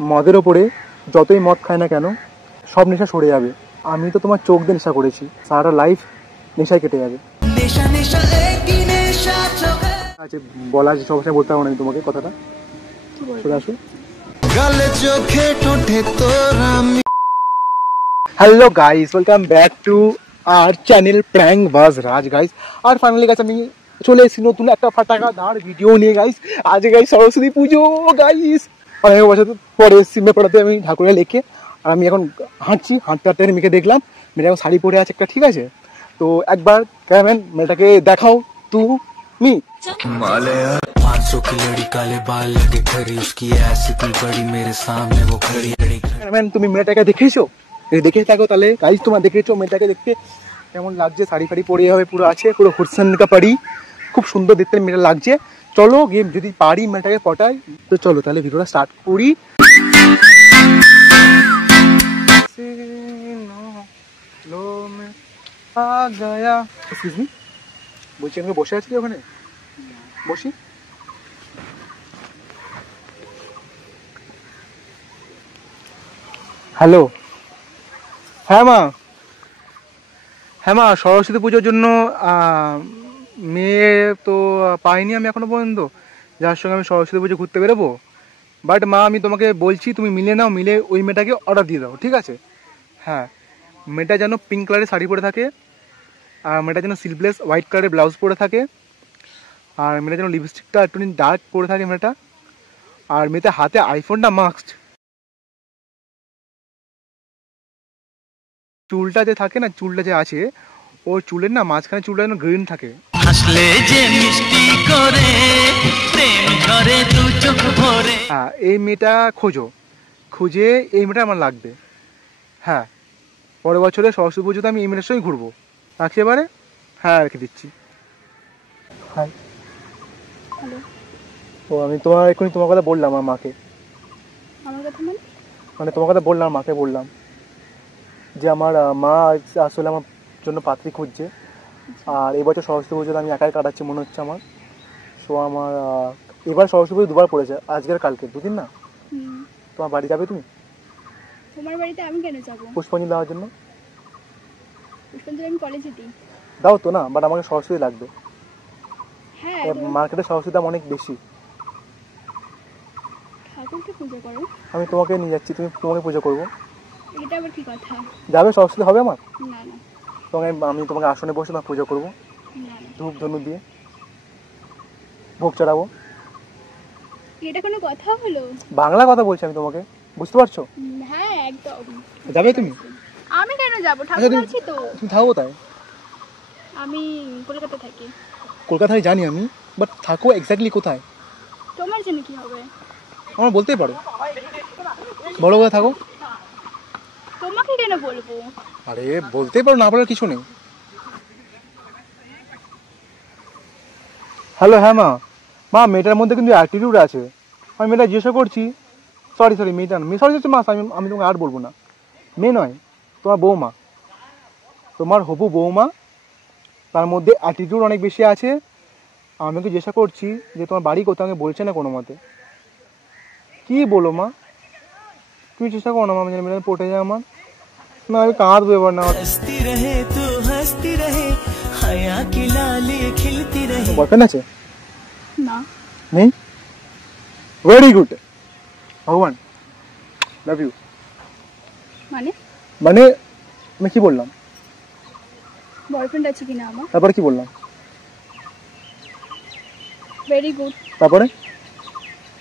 মদের ওপরে যতই মদ খায় না কেন সব নেশা সরে যাবে। আমি তো তোমার চোখ দিয়ে নেশা করেছি, সারাটা লাইফ নেশায় কেটে যাবে। আচ্ছা বলা আছে, সব সময় বলতে পারবো না আমি তোমাকে কথাটা। চলে আসো। Hello guys, welcome back to our channel prank বাজ রাজ গাইস। আর ফাইনালি গাইস আমি চলে এসেছি নতুন একটা ফাটাকাদার ভিডিও নিয়ে গাইস। আজ গাইস সরস্বতী পুজো গাইস, অনেক বছর পরে এসেছি মেয়েপাড়াতে আমি ঠাকুরের লেখে। আর আমি এখন হাঁটছি, হাঁটতে হাঁটতে মেয়েকে দেখলাম, মেয়েটা এখন শাড়ি পরে আছে একটা, ঠিক আছে। তো একবার ক্যামেরাম্যান মেয়েটাকে দেখাও তুমি। ক্যামেরাম্যান তুমি মেয়েটাকে দেখেছো? দেখে থাকো তাহলে গাইস, তোমার দেখেছো মেয়েটাকে দেখতে কেমন লাগছে? শাড়ি ফাড়ি পরে হবে পুরো আছে, পুরো হুসেন কা পাড়ি, খুব সুন্দর দেখতে মেয়েটা লাগছে। চলো গেম যদি পারি মেয়েটাকে পটাই, তো চলো তাহলে ভিডিওটা স্টার্ট করি। বলছি আমি বসে আছি ওখানে, বসি। হ্যালো, হ্যাঁ মা, হ্যাঁ মা, সরস্বতী পুজোর জন্য মেয়ে তো পাইনি আমি এখনো পর্যন্ত, যার সঙ্গে আমি সরস্বতী পুজো ঘুরতে বেরোবো। বাট মা আমি তোমাকে বলছি তুমি মিলে নাও, মিলে ওই মেয়েটাকে অর্ডার দিয়ে দাও, ঠিক আছে? হ্যাঁ, মেয়েটা যেন পিঙ্ক কালারের শাড়ি পরে থাকে, আর মেয়েটা যেন সিলভলেস হোয়াইট কালারের ব্লাউজ পরে থাকে, আর মেয়েটা যেন লিপস্টিকটা একটু ডার্ক পরে থাকে মেয়েটা, আর মেয়েটা হাতে আইফোনটা মাস্ট। চুলটা যে থাকে না, চুলটা যে আছে ওর চুলের না মাঝখানে চুলটা যেন গ্রিন থাকে। হ্যাঁ এই মেয়েটা খোঁজো, খুঁজে এই মেয়েটা আমার লাগবে। হ্যাঁ পরের বছরে সরস্বতী পুজোতে আমি এই মেয়েটার সঙ্গে ঘুরবো। রাখছি এবারে? হ্যাঁ রেখে দিচ্ছি। হাই। ও আমি এক্ষুনি তোমার কথা বললাম আমার মাকে। আমার কথা মানে তোমার কথা বললাম, মাকে বললাম যে আমার মা আসলে আমার জন্য পাত্রী খুঁজছে। আর এবছর সরস্বতী পুজোতে আমি একাই কাটাচ্ছি মনে হচ্ছে আমার। সো আমার এবার সরস্বতী পুজো দুবার পড়েছে, আজকের কালকে, দুদিন না। তোমার বাড়ি যাবে তুমি? তোমার বাড়িতে আমি কেন যাব? পুষ্পাঞ্জলি দেওয়ার জন্য। পুষ্পাঞ্জলি আমি কলেজে দিই। দাও তো না, বাট আমাকে সরস্বতী লাগবে। হ্যাঁ মার্কেটে সরস্বতী দাম অনেক বেশি। ঠাকুরকে পুজো করো? আমি তোমাকে নিয়ে যাচ্ছি, তোমাকে পুজো করবো। এটা আবার কি কথা? যাবে সরস্বতী হবে আমার? না না, আমি তোমাকে আসনে বসে তোমাকে পুজো করবো, না ধূপ ধনু দিয়ে ভোগ চড়াবো। এটা কোনো কথা হলো? বাংলা কথা বলছি আমি তোমাকে, বুঝতে পারছো? হ্যাঁ একদম। যাবে তুমি? আমি কেন যাব? ঠাকুর আছি তো। তুমি থাকো কোথায়? আমি কলকাতা থাকি। কলকাতায় জানি আমি, বাট থাকো এক্স্যাক্টলি কোথায়? তোমার জন্য কি হবে? আমার বলতেই পারো, বড় কোথায় থাকো। তোমাকে কেন বলবো? আরে বলতেই পারো, না বলার কিছু নেই। হ্যালো, হ্যাঁ মা, মেয়েটার মধ্যে কিন্তু অ্যাটিটিউড আছে। আমি মেয়েটা জিজ্ঞাসা করছি, সরি মেয়েটা না, সরি মা, আমি তোমাকে আর বলবো না। মেয়ে নয়, তোমার বৌমা, তোমার হবু বৌমা, তার মধ্যে অ্যাটিটিউড অনেক বেশি আছে। আমি ওকে জিজ্ঞাসা করছি যে তোমার বাড়ি কোথাও, আমাকে বলছে না কোনো মতে। কী বলো মা, তুমি চেষ্টা করো না মা, মেয়ে পটে যায় আমার। না আমি কাঁদবো এবার না। বয়ফ্রেন্ড আছে? না। নেই? ভেরি গুড, ভগবান লাভ ইউ। মানে আমি কি বললাম? বয়ফ্রেন্ড আছে কিনা আমার? তারপরে কি বললাম? Very good. তারপরে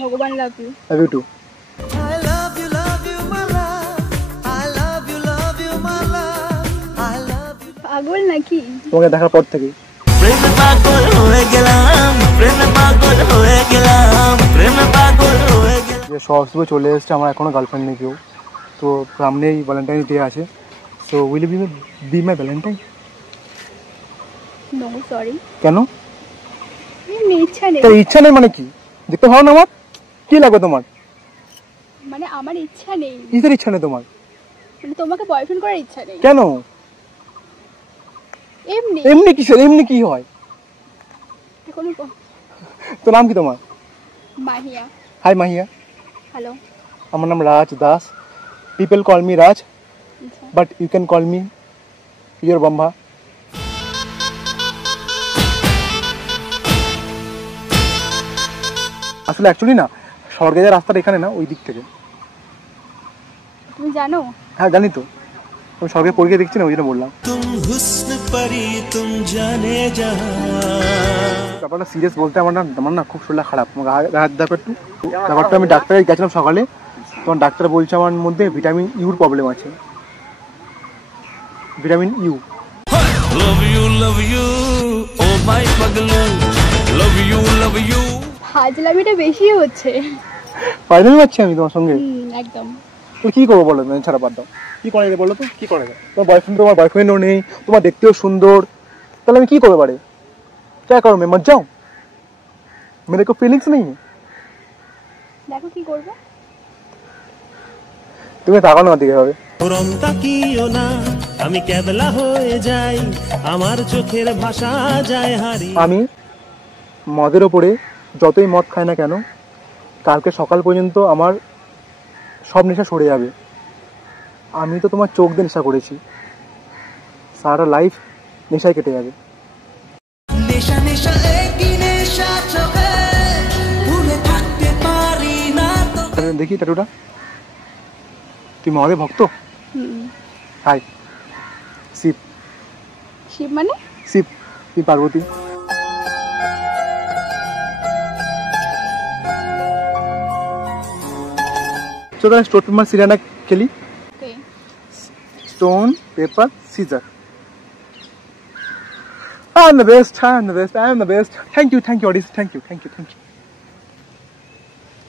ভগবান love you. Love you too. পাগল নাকি? তোমাকে দেখার পর থেকে সরস্বতী চলে এসছে, আমার এখনো গার্লফ্রেন্ড নেই কেউ। তো সামনেই ভ্যালেন্টাইন্স ডে আছে। So will you be my valentine? No sorry. কেন? ইচ্ছা নেই। ইচ্ছা নেই মানে কি? দেখতে ভালো না আমার? কি লাগবে তোমার? মানে আমার ইচ্ছা নেই। কিসের ইচ্ছা নেই তোমার? মানে তোমাকে বয়ফ্রেন্ড করার ইচ্ছা নেই। কেন? এমনি। এমনি কিসের? এমনি কি হয়? এখনো তো নাম কি তোমার? মাহিয়া। হাই মাহিয়া। হ্যালো। আমার নাম Raj Das. People call me Raj, আচ্ছা। But you can call me your bomber. আসলে অ্যাকচুয়ালি না, স্বর্গে যে রাস্তাটা এখানে না, ওই দিক থেকে। তুমি জানো? হ্যাঁ জানি তো, আমি স্বর্গে পরীক্ষা দেখছি না, ওই জন্য বললাম। ব্যাপারটা সিরিয়াস বলতে আমার না খুব শরীরটা খারাপ। আমার হাত দেখো একটু। ব্যাপারটা আমি ডাক্তারে গেছিলাম সকালে, তখন ডাক্তার বলছে আমার মধ্যে ভিটামিন ইউর প্রবলেম আছে। Vitamin U. ফাজলামিটা বেশি হচ্ছে। ফাইনালি পাচ্ছি আমি তোমার সঙ্গে। একদম। তো কি করবো বলো, ছাড়া বাদ দাও। কি করে বলো তো, কি করে? তোমার বয়ফ্রেন্ড, তোমার বয়ফ্রেন্ডও নেই, তোমার দেখতেও সুন্দর, তাহলে আমি কি করবো পারে? क्या करूँ मैं, मर जाऊँ? मेरे को फीलिंग्स नहीं है। দেখো কি করবে। তুমি তাকাও না দিকে হবে। আমি কেবলা হয়ে যাই, আমার চোখের ভাষা যায় হারি। আমি মদের ওপরে যতই মদ খাই না কেন, কালকে সকাল পর্যন্ত আমার সব নেশা সরে যাবে। আমি তো তোমার চোখ দিয়ে নেশা করেছি, সারা লাইফ নেশায় কেটে যাবে। দেখি ট্যাটুটা, তুই মহাদেব ভক্ত? হাই শিব। শিব মানে? শিব, তুই পার্বতী। চলো তাহলে স্টোন পেপার সিরিয়ানা খেলি। Stone paper caesar. I am the best, I am the best, I am the best. Thank you, Odis, thank you.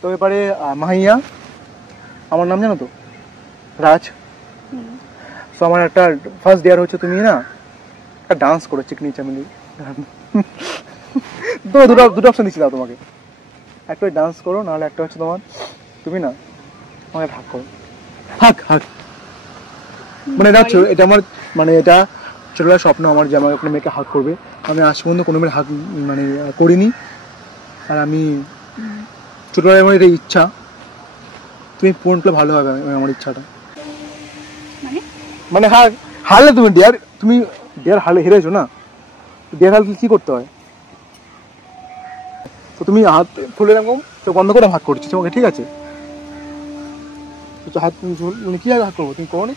তো এবারে মাহিয়া, আমার নাম জানো তো? রাজ। তো আমার একটা ফার্স্ট ইয়ার হচ্ছে, তুমি না একটা ডান্স করো চিকনি চামিলি। দুটো অপশন দিচ্ছি দাও তোমাকে, একটা ডান্স করো, নাহলে একটা হচ্ছে তোমার, তুমি না আমাকে ভাগ করো। হাক মানে এটা আমার মানে এটা ছোটবেলার স্বপ্ন আমার, যে আমাকে কোনো মেয়েকে হাক করবে। আমি আজ পর্যন্ত কোনো মেয়ের হাক মানে করিনি। আর আমি ছোটবেলায় আমার এটা ইচ্ছা, তুমি পূরণ করলে ভালো হবে আমার ইচ্ছাটা। মানে হারলে তুমি ডিয়ার হারলে হেরেছো না, ডিয়ার হারলে কি করতে হয়? তো তুমি হাত ফুলে এরকম তো বন্ধ করে ভাগ করছি তোমাকে, ঠিক আছে? তো হাত মানে কি ভাগ করবো, তুমি করো না?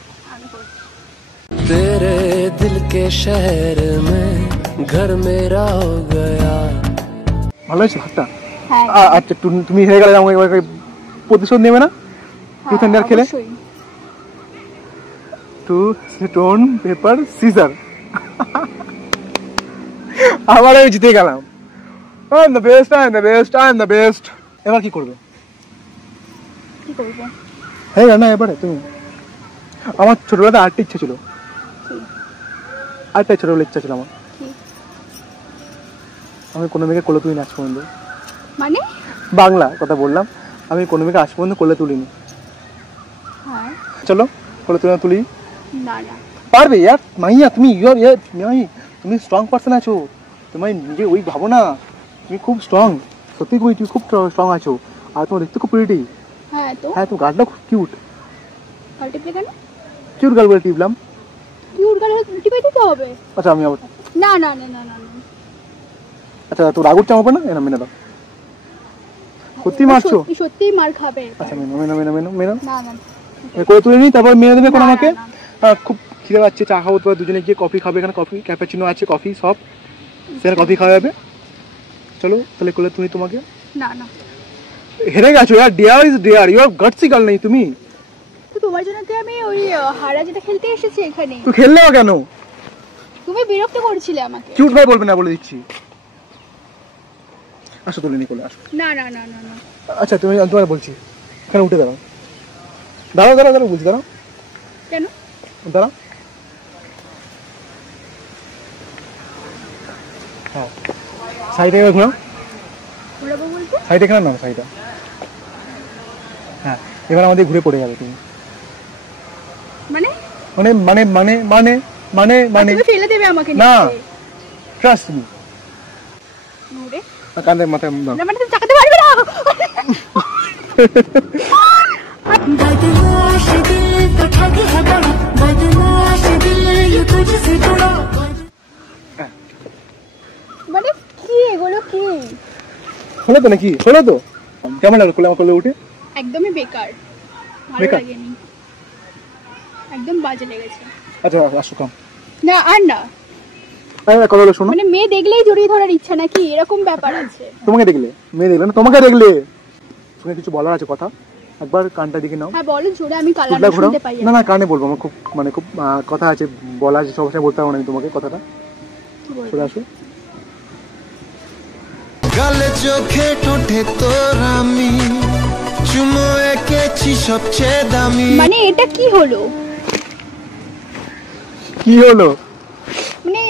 तेरे दिल के शहर में घर मेरा हो गया। ভালো হয়েছে হাতটা? হ্যাঁ। আচ্ছা তুমি হেরে গেলে আমাকে প্রতিশোধ নেবে না টুথ অ্যান্ড খেলে? To stone paper scissor. আবার আমি জিতে গেলাম। I am the best. এবার কি করবে? হ্যাঁ না, এবারে তুমি, আমার ছোটবেলাতে আরেকটা ইচ্ছা ছিল, ছোটবেলা ইচ্ছা ছিল আমার, আমি কোনো মেয়েকে কোলে তুলি আজ পর্যন্ত। মানে বাংলা কথা বললাম, আমি কোনো মেয়েকে আজ পর্যন্ত কোলে তুলিনি। চলো কোলে তুলি। না পারবে ইয়ার মাইয়া, তুমি স্ট্রং পারসন আছো, তোমার নিজে ওই ভাবো না, তুমি খুব স্ট্রং, সত্যি তুমি খুব স্ট্রং আছো। আর তোমার দেখতে খুব প্রিটি। হ্যাঁ তোমার গালটা খুব কিউট। কিউট গাল বলে টিপলাম। আচ্ছা আমি আবার না আচ্ছা তো রাগ উঠছে আমার উপর না, এনা মেনে দাও। সত্যি মারছো? সত্যিই মার খাবে। আচ্ছা মেনো না করে তুলে নি, তারপর মেনে দেবে কোন আমাকে। খুব খিদে পাচ্ছে, চা খাবো, তোমার দুজনে গিয়ে কফি খাবে, এখানে কফি ক্যাপাচিনো আছে, কফি সব সেখানে কফি খাওয়া যাবে। চলো তাহলে কোলে তুলি তোমাকে। না হেরে গেছো ইয়ার, dear you are gutsy girl নেই তুমি। তো তোমার জন্য তো আমি ওই হারা যেটা খেলতে এসেছি এখানে। তুই খেললে কেন? তুমি বিরক্ত করছিলে আমাকে। কিউট ভাই বলবে না বলে দিচ্ছি। আসো তুলে নি কোলে আসো। না আচ্ছা তুমি তোমার বলছি, এখানে উঠে দাঁড়াও বলছি, দাঁড়াও। কেন দাঁড়াও? হ্যাঁ সাইডে ঘুরাও, সাইডে এখানে নাও, সাইডে। হ্যাঁ এবার আমাদের ঘুরে পড়ে যাবে তুমি। মানে তুমি ফেলে দেবে আমাকে না, নিচে। Trust me. নুরে কাঁধে মাথায় দাও। না মানে তুমি চাকাতে পারবে না। হলো তো নাকি? হলো তো? কেমন লাগলো কোলে আমার কোলে উঠে? একদমই বেকার, ভালো বেকার? লাগেনি, একদম বাজে লেগেছে। আচ্ছা আসো কাম। না আর না, কথা বলো শোনো। মানে মেয়ে দেখলেই জড়িয়ে ধরার ইচ্ছা নাকি, এরকম ব্যাপার আছে? তোমাকে দেখলে, মেয়ে দেখলে না তোমাকে দেখলে, তুমি কিছু বলার আছে কথা, একবার কানটা দিকে নাও। হ্যাঁ বলো জোরে, আমি টুকলা কালারটা ঘোরাও। শুনতে পাই না না কানে বলবো, আমার খুব মানে খুব কথা আছে বলা আছে, সবসময় বলতে পারবো না আমি তোমাকে কথাটা। কি বলবো? চলে আসো। গালে চোখে ঠোঁটে তোর আমি চুমো এঁকেছি সবচেয়ে দামি। মানে এটা কি হলো? কি হলো? মানে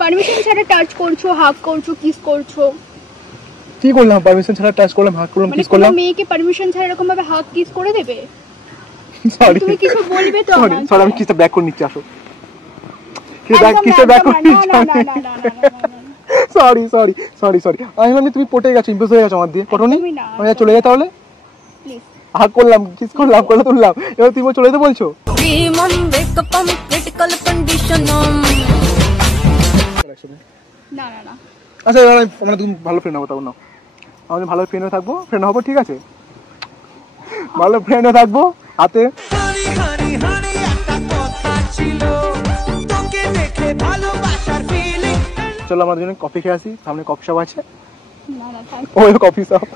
পারমিশন ছাড়া টাচ করছো, হাগ করছো, কিস করছো, কি করলাম? পারমিশন ছাড়া টাচ করলাম, হাত করলাম, মানে কিস কোনো করলাম? মেয়েকে পারমিশন ছাড়া এরকম ভাবে হাগ কিস করে দেবে? সরি তুমি কিছু বলবে তো সরি আমাকে? সরি, আমি কিসটা ব্যাক করে নিচ্ছি, আসো। একদম কিসটা না, ব্যাক একদম করে না, নিচ্ছি না, না, না, না, না, না, না, না। সরি সরি সরি সরি, আমি ভাবলাম তুমি পটে গেছো, ইমপ্রেস হয়ে গেছো আমার দিয়ে। পটনি? একদমই না, আমি আর চলে যাই তাহলে? Please. হাত করলাম, কিস করলাম, করে তুললাম, এবার তুমি চলে যেতে বলছো? critical condition না না না, আচ্ছা এবার আমরা তুমি ভালো ফ্রেন্ড হবো, তখন না আমাদের ভালো ফ্রেন্ড হয়ে থাকবো, ফ্রেন্ড হবো, ঠিক আছে? ভালো ফ্রেন্ড হয়ে থাকবো, হাতে হানি হানি হানি একটা কথা ছিল তোকে দেখে ভালোবাসার ফিলিং। চলো আমাদের জন্য কফি খেয়ে আসি, সামনে কফি শপ আছে, না না থাক। ওই কফি শপ।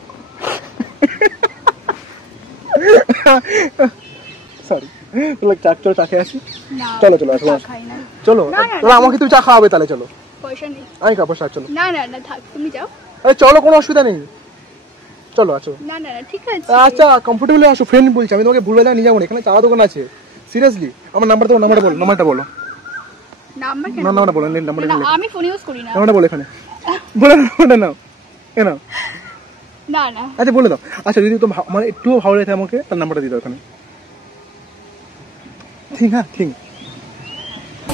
সরি, চলো চা খেয়ে আসি। না, চলো, চলো, আসো, চা আসো। খাই না, চলো না, না, চলো, না। আমাকে তুমি চা খাওয়াবে তাহলে, চলো। পয়সা নেই। আমি খাবো চা, চলো। না না না থাক, তুমি যাও। আরে চলো, কোনো অসুবিধা নেই, চলো আসো। না না না ঠিক আছে। আচ্ছা কমফোর্টেবল আসো, ফ্রেন্ড বলছি, আমি তোমাকে ভুলে নিয়ে যাবো না, এখানে চা দোকান আছে, সিরিয়াসলি। আমার নাম্বারটা বলো, নাম্বারটা বলো, নাম্বার কেন? নাম্বারটা বলো, নাম্বারটা না, বলো, আমি ফোন ইউজ করি না। নাম্বারটা বলো এখানে, বলে নাম্বারটা নাও, এ নাও। না না আচ্ছা বলে দাও। আচ্ছা যদি তো মানে একটু ভালো লাগে আমাকে, তার নাম্বারটা দিয়ে দাও এখানে, ঠিক? হ্যাঁ ঠিক।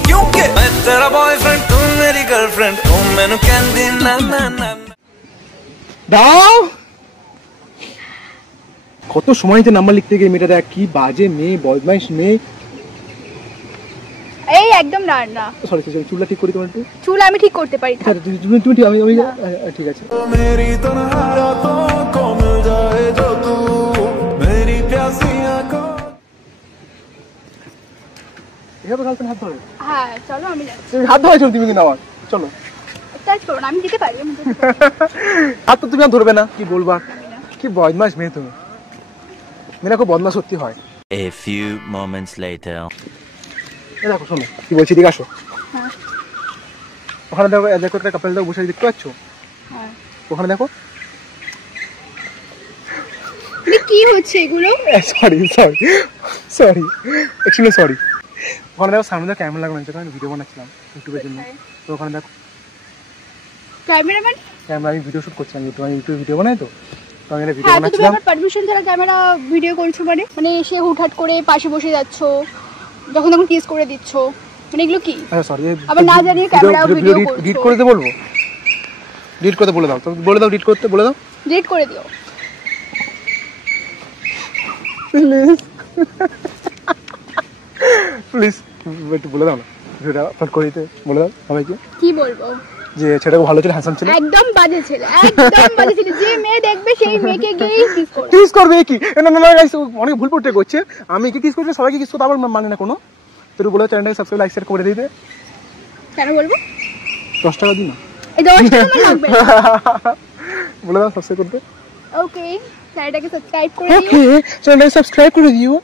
क्योंकि मैं तेरा बॉयफ्रेंड तू मेरी गर्लफ्रेंड ओ मैनू कहंदी ना ना ना। দাও। কত সময় যে নাম্বার লিখতে গিয়ে মেয়েটা, দেখ কি বাজে মেয়ে, বদমাইশ মেয়ে। এই একদম না না, সরি চুলটা ঠিক করি তোমার একটু। চুল আমি ঠিক করতে পারি। থাক। আচ্ছা, তুমি ঠিক, আমি ঠিক আছে। मेरी तन्हा रातों को मिल जाए जो तू मेरी प्यासी आंखों। এভাবে গার্লফ্রেন্ড হাত ধরে? হ্যাঁ চলো আমি যাচ্ছি। তুমি হাত ধরে চলো, তুমি কিন্তু আমার, চলো। টাচ করো না, আমি দিতে পারি, আমি দিতে পারি। হাত তো তুমি আর ধরবে না, কি বলবা? আমি না। কি বদমাইশ মেয়ে তুমি, মেয়েরা খুব বদমাশ সত্যি হয়। A few moments later. এ দেখো শোনো কি বলছি, দিকে আসো। হ্যাঁ ওখানে দেখো, দেখো একটা কাপল দেখো বসে, দেখতে পাচ্ছ? হ্যাঁ, ওখানে দেখো। মানে কি হচ্ছে এগুলো? Sorry sorry sorry, actually sorry. ওখানে দেখো সামনে দেখো ক্যামেরা লাগানো আছে, আমি ভিডিও বানাচ্ছিলাম ইউটিউবের জন্য। তো ওখানে দেখো ক্যামেরাম্যান? ক্যামেরা, আমি ভিডিও শুট করছিলাম, ইউটিউবে ভিডিও বানাই তো, তো আমি ভিডিও হ্যাঁ তো তুমি বানাচ্ছিলাম। আমার পারমিশন ছাড়া ক্যামেরা ভিডিও করছো মানে? মানে এসে হুটহাট করে পাশে বসে যাচ্ছো, যখন তখন কিস করে দিচ্ছ, মানে এগুলো কি? আচ্ছা সরি, আবার না জানিয়ে ক্যামেরা ভিডিও করছো। ডিট করতে বলবো? ডিট করতে বলে দাও, তো বলে দাও, ডিট করতে বলে দাও ডিলিট করে দিও। প্লিজ প্লিজ, একটু বলে দাও না, ভিডিওটা আপলোড করে দিতে বলে দাও সবাইকে, কি বলবো? যে ছেলেটা ভালো ছিল, হ্যান্ডসাম ছিল। একদম বাজে ছেলে, একদম বাজে ছেলে। যে মেয়ে দেখবে সেই মেয়েকে গিয়েই কিস করবে। কিস করবে কি? না না না গাইস, অনেক ভুল পড়তে করছে। আমি কি কিস করছি, সবাইকে কিস করতে আবার মানে না কোনো। তো বলে চ্যানেলটাকে সাবস্ক্রাইব, লাইক, শেয়ার করে দিতে। কেন বলবো? 10 টাকা দিন না, এই 10 টাকা আমার লাগবে না। বলে দাও সাবস্ক্রাইব করতে। ওকে, চ্যানেলটাকে সাবস্ক্রাইব করে দিও। ওকে, চ্যানেলটাকে সাবস্ক্রাইব করে দিও।